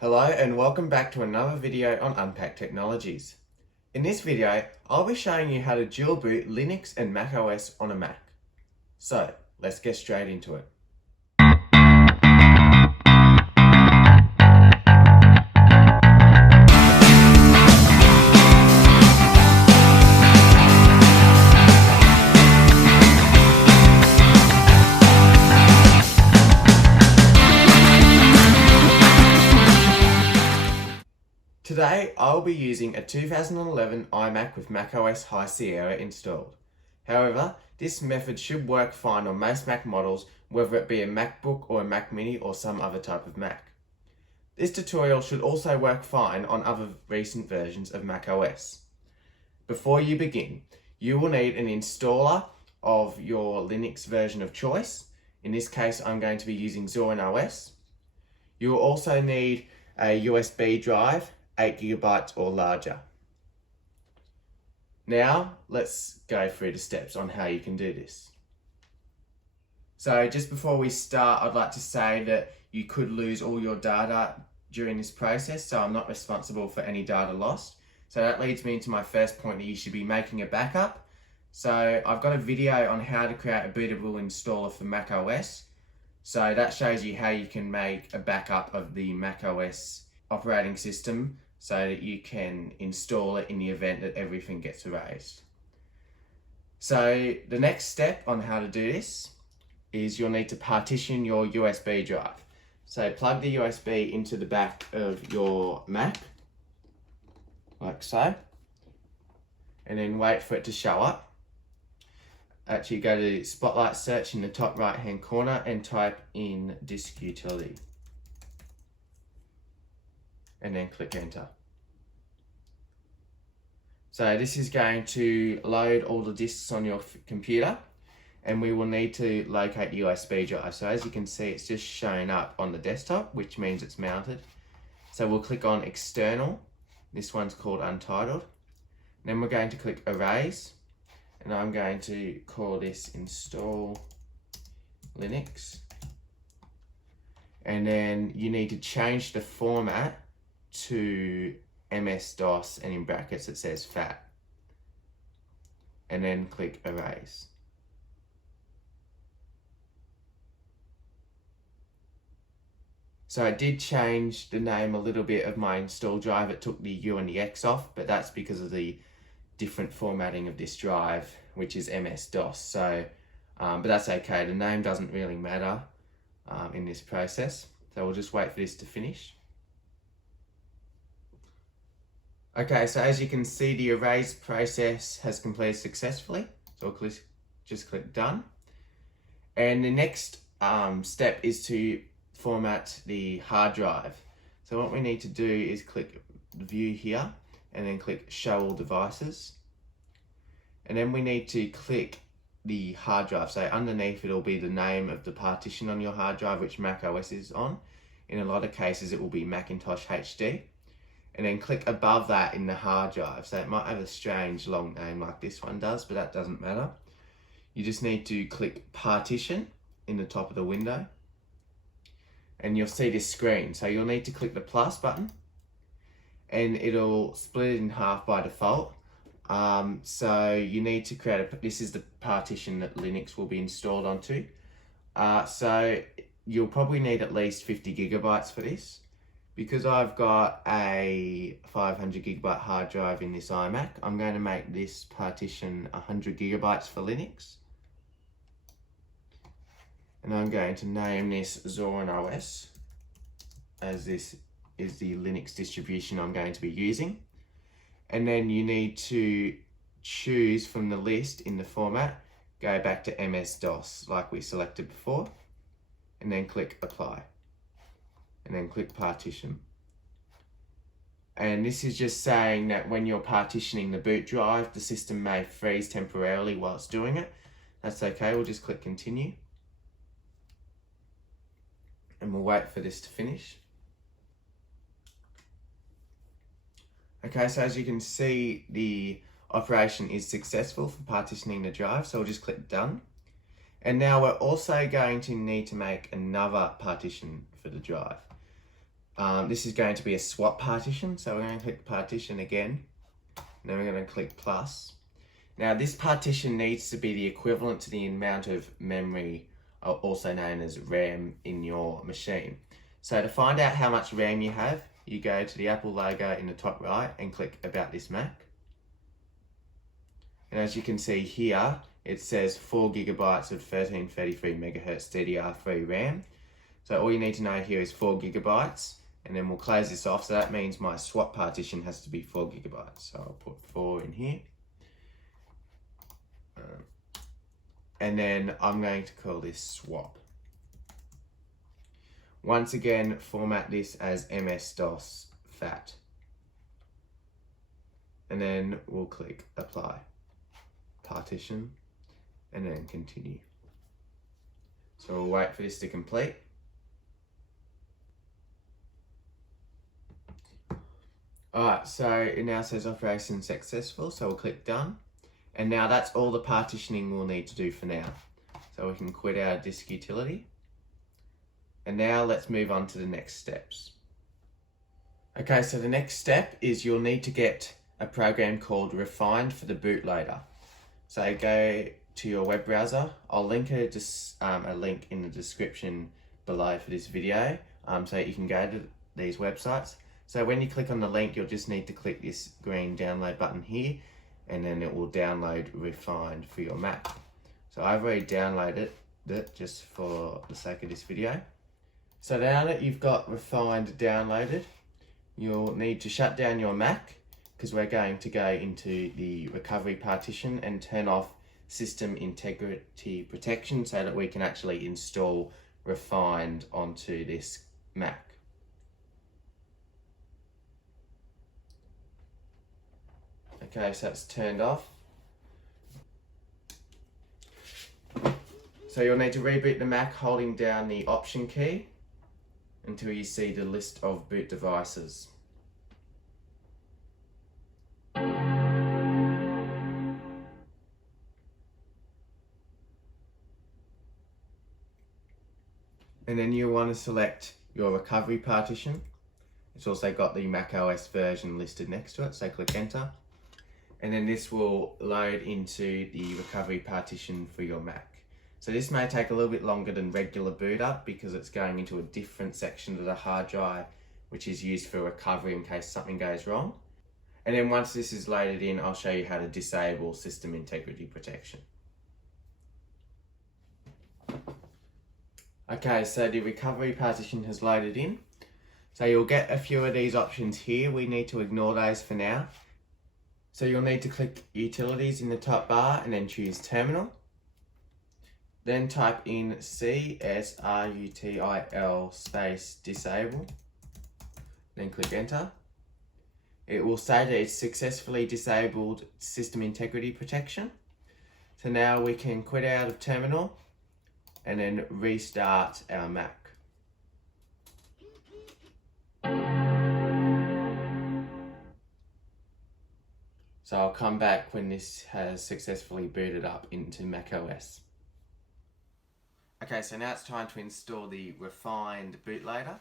Hello and welcome back to another video on Unpacked Technologies. In this video, I'll be showing you how to dual boot Linux and macOS on a Mac. So, let's get straight into it. Today, I'll be using a 2011 iMac with macOS High Sierra installed. However, this method should work fine on most Mac models, whether it be a MacBook or a Mac Mini or some other type of Mac. This tutorial should also work fine on other recent versions of macOS. Before you begin, you will need an installer of your Linux version of choice. In this case, I'm going to be using Zorin OS. You will also need a USB drive, 8GB or larger. Now, let's go through the steps on how you can do this. So just before we start, I'd like to say that you could lose all your data during this process, so I'm not responsible for any data lost. So that leads me into my first point, that you should be making a backup. So I've got a video on how to create a bootable installer for macOS. So that shows you how you can make a backup of the macOS operating system so that you can install it in the event that everything gets erased. So the next step on how to do this is you'll need to partition your USB drive. So plug the USB into the back of your Mac, like so, and then wait for it to show up. Actually go to Spotlight Search in the top right hand corner and type in Disk Utility. And then click enter. So this is going to load all the disks on your computer, and we will need to locate the USB drive. So as you can see, it's just showing up on the desktop, which means it's mounted. So we'll click on external. This one's called untitled. Then we're going to click erase, and I'm going to call this install Linux. And then you need to change the format to MS-DOS, and in brackets it says FAT, and then click erase. So I did change the name a little bit of my install drive. It took the U and the X off, but that's because of the different formatting of this drive, which is MS-DOS. So, but that's okay. The name doesn't really matter in this process. So we'll just wait for this to finish. Okay, so as you can see, the erase process has completed successfully. So I'll just click done. And the next step is to format the hard drive. So what we need to do is click view here and then click show all devices. And then we need to click the hard drive. So underneath it'll be the name of the partition on your hard drive, which macOS is on. In a lot of cases it will be Macintosh HD. And then click above that in the hard drive. So it might have a strange long name like this one does, but that doesn't matter. You just need to click partition in the top of the window, and you'll see this screen. So you'll need to click the plus button, and it'll split it in half by default. So you need to create this is the partition that Linux will be installed onto. So you'll probably need at least 50 gigabytes for this. Because I've got a 500 gigabyte hard drive in this iMac, I'm going to make this partition 100 gigabytes for Linux. And I'm going to name this Zorin OS, as this is the Linux distribution I'm going to be using. And then you need to choose from the list in the format, go back to MS-DOS like we selected before, and then click apply. And then click partition. And this is just saying that when you're partitioning the boot drive, the system may freeze temporarily while it's doing it. That's okay, we'll just click continue. And we'll wait for this to finish. Okay, so as you can see, the operation is successful for partitioning the drive, so we'll just click done. And now we're also going to need to make another partition for the drive. This is going to be a swap partition, so we're going to click partition again, and then we're going to click plus. Now this partition needs to be the equivalent to the amount of memory, also known as RAM, in your machine. So to find out how much RAM you have, you go to the Apple logo in the top right and click About This Mac. And as you can see here, it says 4 gigabytes of 1333 megahertz DDR3 RAM. So all you need to know here is 4 gigabytes, and then we'll close this off. So that means my swap partition has to be 4 gigabytes. So I'll put 4 in here. And then I'm going to call this swap. Once again, format this as MS-DOS FAT. And then we'll click apply. Partition, and then continue. So we'll wait for this to complete. Alright, so it now says operation successful, so we'll click done. And now that's all the partitioning we'll need to do for now. So we can quit our disk utility. And now let's move on to the next steps. Okay, so the next step is you'll need to get a program called Refined for the bootloader. So go to your web browser. I'll link a link in the description below for this video, so you can go to these websites. So when you click on the link, you'll just need to click this green download button here, and then it will download Refined for your Mac. So I've already downloaded it just for the sake of this video. So now that you've got Refined downloaded, you'll need to shut down your Mac, because we're going to go into the recovery partition and turn off system integrity protection so that we can actually install Refined onto this Mac. Okay, so it's turned off. So you'll need to reboot the Mac holding down the Option key until you see the list of boot devices. And then you want to select your recovery partition. It's also got the macOS version listed next to it, so click enter. And then this will load into the recovery partition for your Mac. So this may take a little bit longer than regular boot up because it's going into a different section of the hard drive, which is used for recovery in case something goes wrong. And then once this is loaded in, I'll show you how to disable system integrity protection. Okay, so the recovery partition has loaded in. So you'll get a few of these options here. We need to ignore those for now. So you'll need to click Utilities in the top bar and then choose Terminal. Then type in CSRUTIL space disable. Then click enter. It will say that it's successfully disabled system integrity protection. So now we can quit out of Terminal and then restart our Mac. So I'll come back when this has successfully booted up into macOS. Okay, so now it's time to install the Refined bootloader.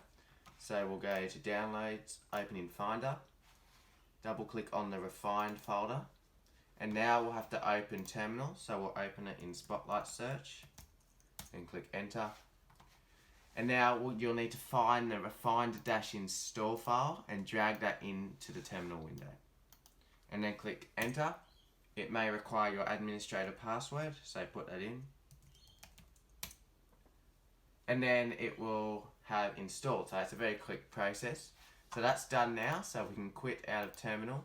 So we'll go to Downloads, open in Finder, double click on the Refined folder, and now we'll have to open Terminal, so we'll open it in Spotlight Search, and click Enter. And now you'll need to find the Refined-install file and drag that into the terminal window. And then click Enter. It may require your administrator password, so put that in. And then it will have installed, so it's a very quick process. So that's done now, so we can quit out of Terminal.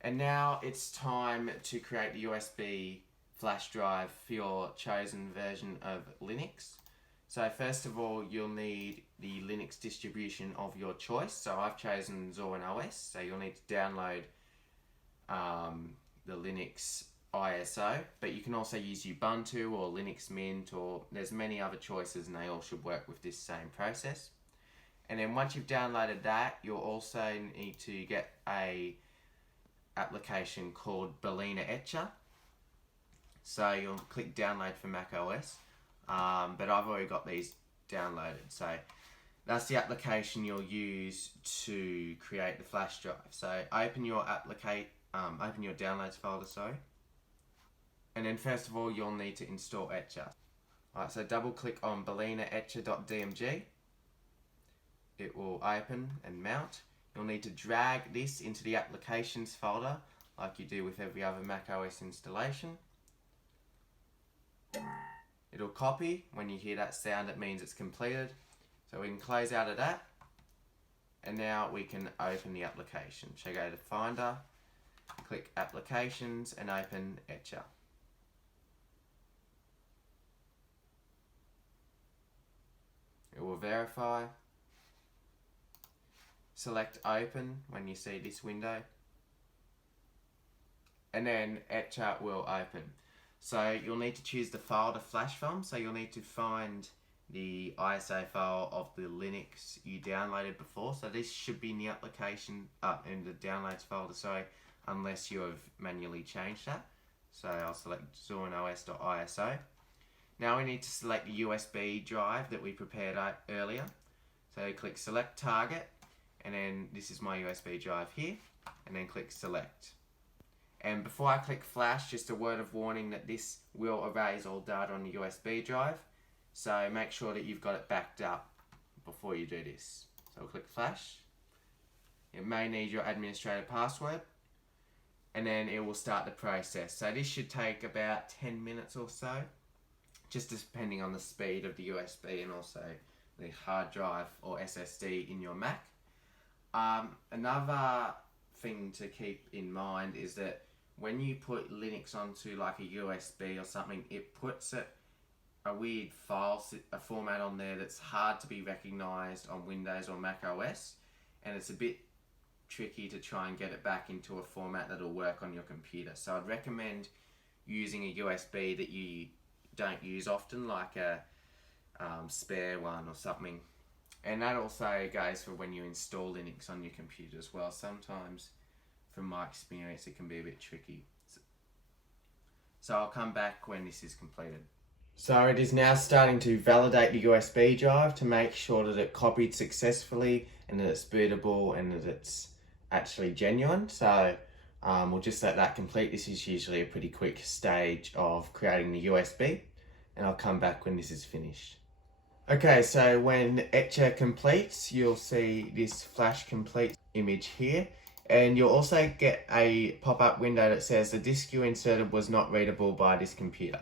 And now it's time to create the USB flash drive for your chosen version of Linux. So first of all, you'll need the Linux distribution of your choice. So I've chosen Zorin OS, so you'll need to download the Linux ISO, but you can also use Ubuntu or Linux Mint, or there's many other choices and they all should work with this same process. And then once you've downloaded that, you'll also need to get a application called Balena Etcher. So you'll click download for macOS, but I've already got these downloaded. So That's the application you'll use to create the flash drive. So open your downloads folder, and then first of all you'll need to install Etcher. Alright, so double click on balena-etcher.dmg. It will open and mount. You'll need to drag this into the applications folder like you do with every other macOS installation. It'll copy. When you hear that sound, it means it's completed. So we can close out of that, and now we can open the application. So go to Finder, click Applications, and open Etcher. It will verify. Select Open when you see this window, and then Etcher will open. So you'll need to choose the file to flash from. So you'll need to find the ISO file of the Linux you downloaded before. So this should be in the application, in the downloads folder, unless you have manually changed that. So I'll select zornos.iso. Now we need to select the USB drive that we prepared earlier. So click Select Target, and then this is my USB drive here, and then click Select. And before I click Flash, just a word of warning that this will erase all data on the USB drive. So make sure that you've got it backed up before you do this. So we'll click Flash. It may need your administrator password, and then it will start the process. So this should take about 10 minutes or so, just depending on the speed of the USB and also the hard drive or SSD in your Mac. Another thing to keep in mind is that when you put Linux onto like a USB or something, it puts a weird a format on there that's hard to be recognized on Windows or Mac OS, and it's a bit tricky to try and get it back into a format that'll work on your computer. So I'd recommend using a USB that you don't use often, like a spare one or something. And that also goes for when you install Linux on your computer as well. Sometimes, from my experience, it can be a bit tricky. So I'll come back when this is completed. So it is now starting to validate the USB drive to make sure that it copied successfully and that it's bootable and that it's actually genuine. So we'll just let that complete. This is usually a pretty quick stage of creating the USB, and I'll come back when this is finished. Okay, so when Etcher completes, you'll see this flash complete image here, and you'll also get a pop-up window that says the disk you inserted was not readable by this computer.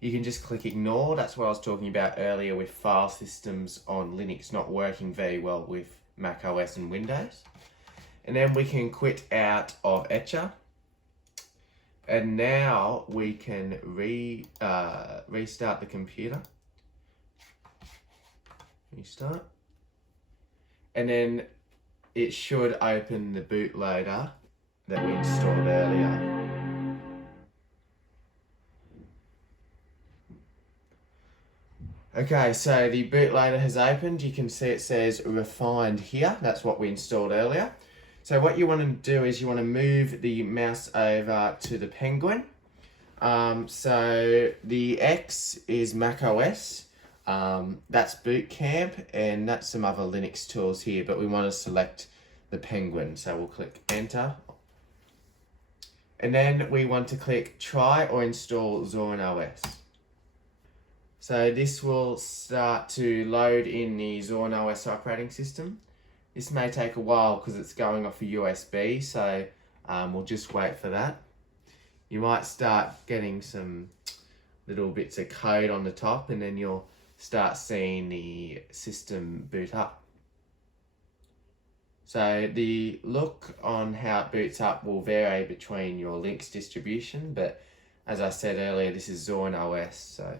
You can just click ignore. That's what I was talking about earlier with file systems on Linux not working very well with Mac OS and Windows. And then we can quit out of Etcher. And now we can restart the computer. Restart. And then it should open the bootloader that we installed earlier. Okay, so the bootloader has opened. You can see it says Refined here. That's what we installed earlier. So what you want to do is you want to move the mouse over to the penguin. So the X is macOS. That's Boot Camp, and that's some other Linux tools here, but we want to select the penguin. So we'll click Enter. And then we want to click Try or Install ZornOS. So this will start to load in the ZornOS operating system. This may take a while because it's going off a USB, so we'll just wait for that. You might start getting some little bits of code on the top, and then you'll start seeing the system boot up. So the look on how it boots up will vary between your Linux distribution, but as I said earlier, this is ZornOS, so.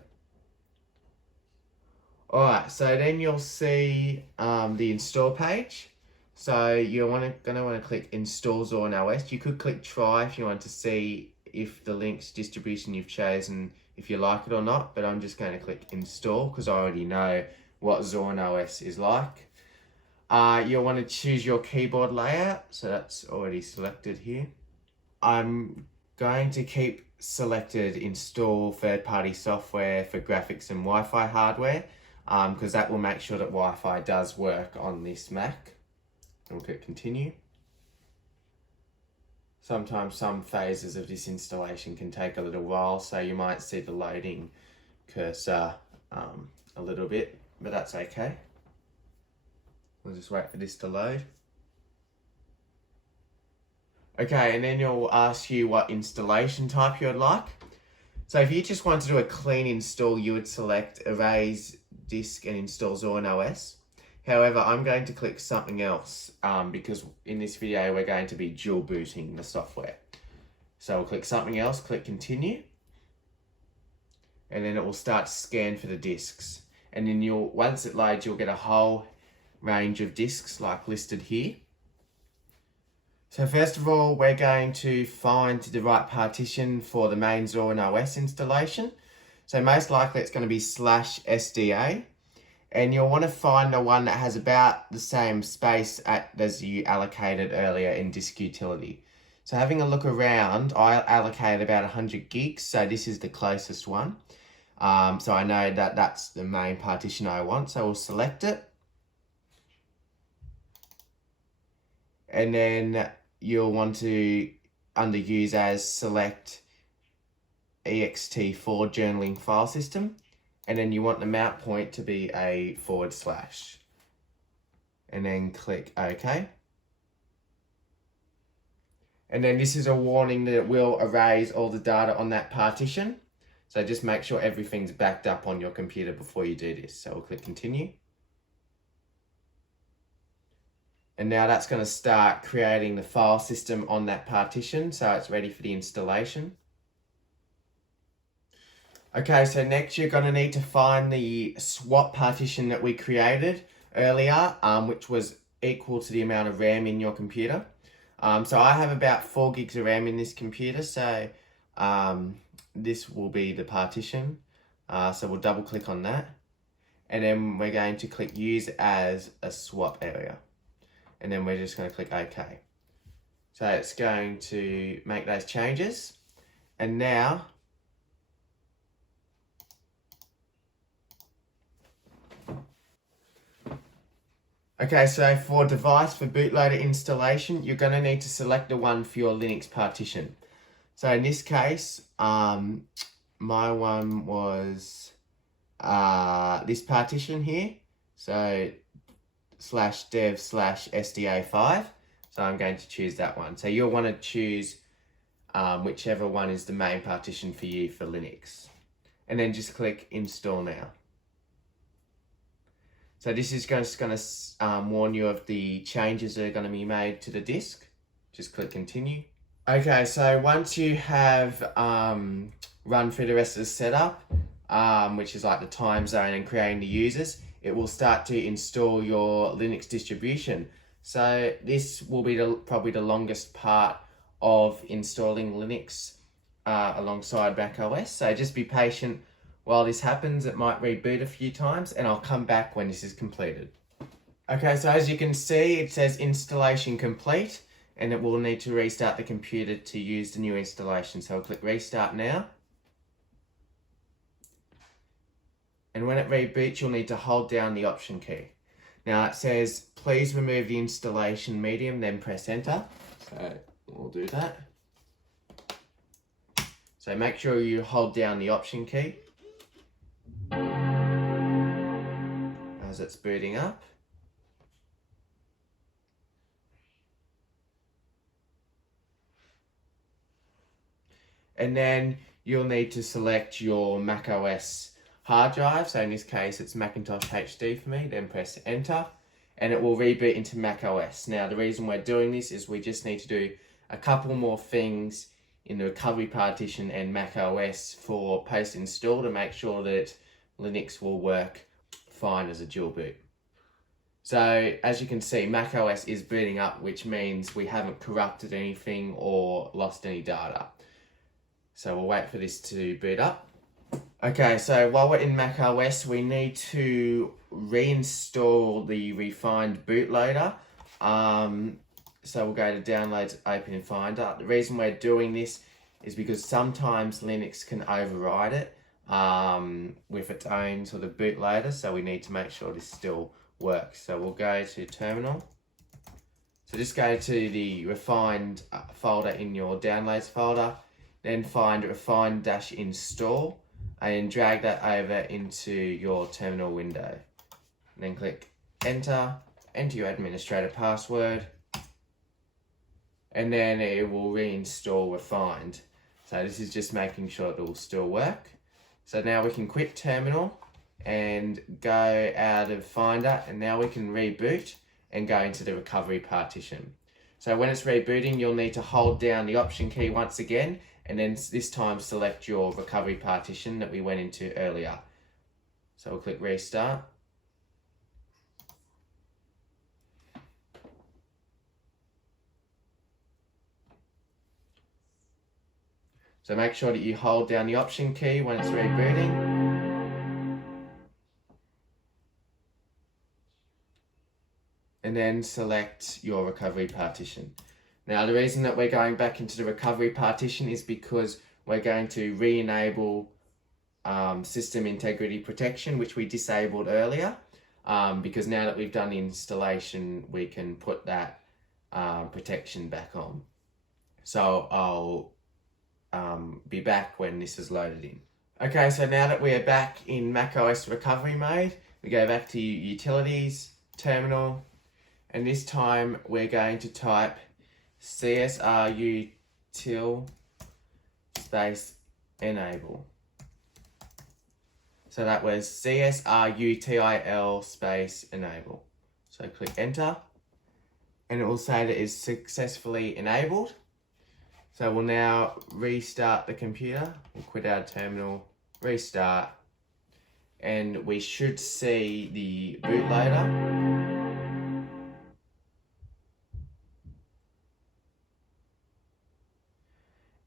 Alright, so then you'll see the install page. So you're gonna want to click Install ZornOS. You could click Try if you want to see if the Linux distribution you've chosen, if you like it or not, but I'm just going to click Install because I already know what ZornOS is like. You'll want to choose your keyboard layout, so that's already selected here. I'm going to keep selected Install third-party software for graphics and Wi-Fi hardware. because that will make sure that Wi-Fi does work on this Mac. And we'll click continue. Sometimes some phases of this installation can take a little while, so you might see the loading cursor a little bit, but that's okay. We'll just wait for this to load. Okay, and then it'll ask you what installation type you would like. So if you just want to do a clean install, you would select Erase Disk and install Zorn OS. However, I'm going to click something else because in this video we're going to be dual booting the software. So we'll click something else, click continue, and then it will start to scan for the disks. And then once it loads, you'll get a whole range of disks like listed here. So first of all, we're going to find the right partition for the main Zorn OS installation. So most likely it's going to be /SDA. And you'll want to find the one that has about the same space as you allocated earlier in disk utility. So having a look around, I allocated about 100 gigs, so this is the closest one. So I know that that's the main partition I want, so we'll select it. And then you'll want to, under Use As, select ext4 journaling file system. And then you want the mount point to be a /. And then click OK. And then this is a warning that it will erase all the data on that partition. So just make sure everything's backed up on your computer before you do this. So we'll click continue. And now that's going to start creating the file system on that partition, so it's ready for the installation. Okay, so next you're going to need to find the swap partition that we created earlier, which was equal to the amount of RAM in your computer. So I have about 4 gigs of RAM in this computer, so this will be the partition. So we'll double click on that. And then we're going to click Use As a Swap Area. And then we're just going to click OK. So it's going to make those changes. And now, okay, so for device for bootloader installation, you're going to need to select the one for your Linux partition. So in this case, my one was this partition here. So /dev/SDA5. So I'm going to choose that one. So you'll want to choose whichever one is the main partition for you for Linux. And then just click Install Now. So this is just going to warn you of the changes that are going to be made to the disk. Just click Continue. Okay, so once you have run through the rest of the setup, which is like the time zone and creating the users, it will start to install your Linux distribution. So this will be probably the longest part of installing Linux alongside macOS. So just be patient while this happens. It might reboot a few times and I'll come back when this is completed. Okay, so as you can see, it says installation complete and it will need to restart the computer to use the new installation. So I'll click Restart Now. And when it reboots, you'll need to hold down the Option key. Now it says, please remove the installation medium, then press Enter. So we'll do that. So make sure you hold down the Option key as it's booting up. And then you'll need to select your macOS hard drive. So in this case, it's Macintosh HD for me. Then press Enter and it will reboot into macOS. Now, the reason we're doing this is we just need to do a couple more things in the recovery partition and macOS for post-install to make sure that Linux will work fine as a dual boot. So as you can see, macOS is booting up, which means we haven't corrupted anything or lost any data. So we'll wait for this to boot up. Okay, so while we're in macOS, we need to reinstall the Refined bootloader. So we'll go to Downloads, Open in Finder. The reason we're doing this is because sometimes Linux can override it. with its own sort of bootloader, so we need to make sure this still works. So we'll go to terminal. So just go to the Refined folder in your downloads folder, then find Refined-install and drag that over into your terminal window. And then click enter your administrator password, and then it will reinstall Refined. So this is just making sure it will still work. So now we can quit terminal and go out of Finder, and now we can reboot and go into the recovery partition. So when it's rebooting, you'll need to hold down the option key once again, and then this time select your recovery partition that we went into earlier. So we'll click restart. So make sure that you hold down the option key when it's rebooting. And then select your recovery partition. Now the reason that we're going back into the recovery partition is because we're going to re-enable system integrity protection, which we disabled earlier, because now that we've done the installation, we can put that protection back on. So I'll be back when this is loaded in. Okay, so now that we are back in macOS recovery mode, we go back to utilities, terminal, and this time we're going to type CSRUtil space enable. So that was CSRUTIL space enable. So click enter, and it will say that it's successfully enabled. So we'll now restart the computer. We'll quit our terminal, restart, and we should see the bootloader.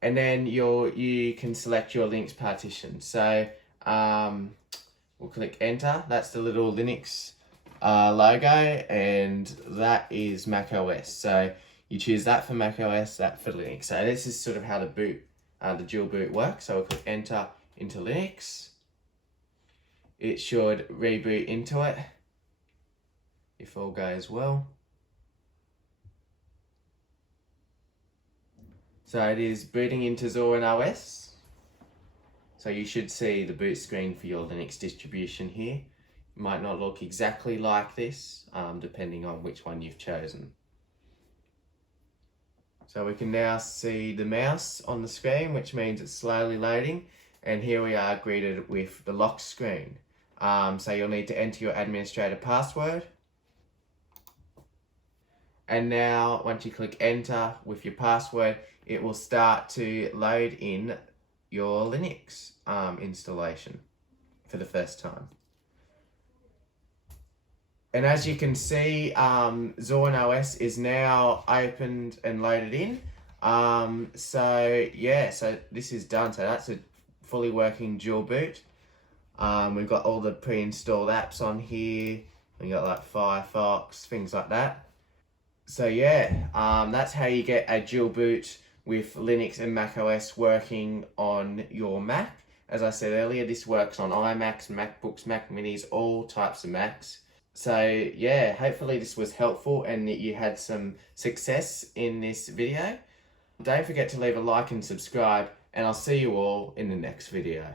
And then you can select your Linux partition. So we'll click enter. That's the little Linux logo, and that is macOS. So you choose that for macOS, that for Linux. So this is sort of how the dual boot works. So we'll click enter into Linux. It should reboot into it if all goes well. So it is booting into Zorin OS. So you should see the boot screen for your Linux distribution here. It might not look exactly like this, depending on which one you've chosen. So we can now see the mouse on the screen, which means it's slowly loading. And here we are greeted with the lock screen. So you'll need to enter your administrator password. And now, once you click enter with your password, it will start to load in your Linux installation for the first time. And as you can see, Zorin OS is now opened and loaded in. So this is done. So that's a fully working dual boot. We've got all the pre-installed apps on here. We got like Firefox, things like that. So that's how you get a dual boot with Linux and macOS working on your Mac. As I said earlier, this works on iMacs, MacBooks, Mac Minis, all types of Macs. So hopefully this was helpful and that you had some success in this video. Don't forget to leave a like and subscribe, and I'll see you all in the next video.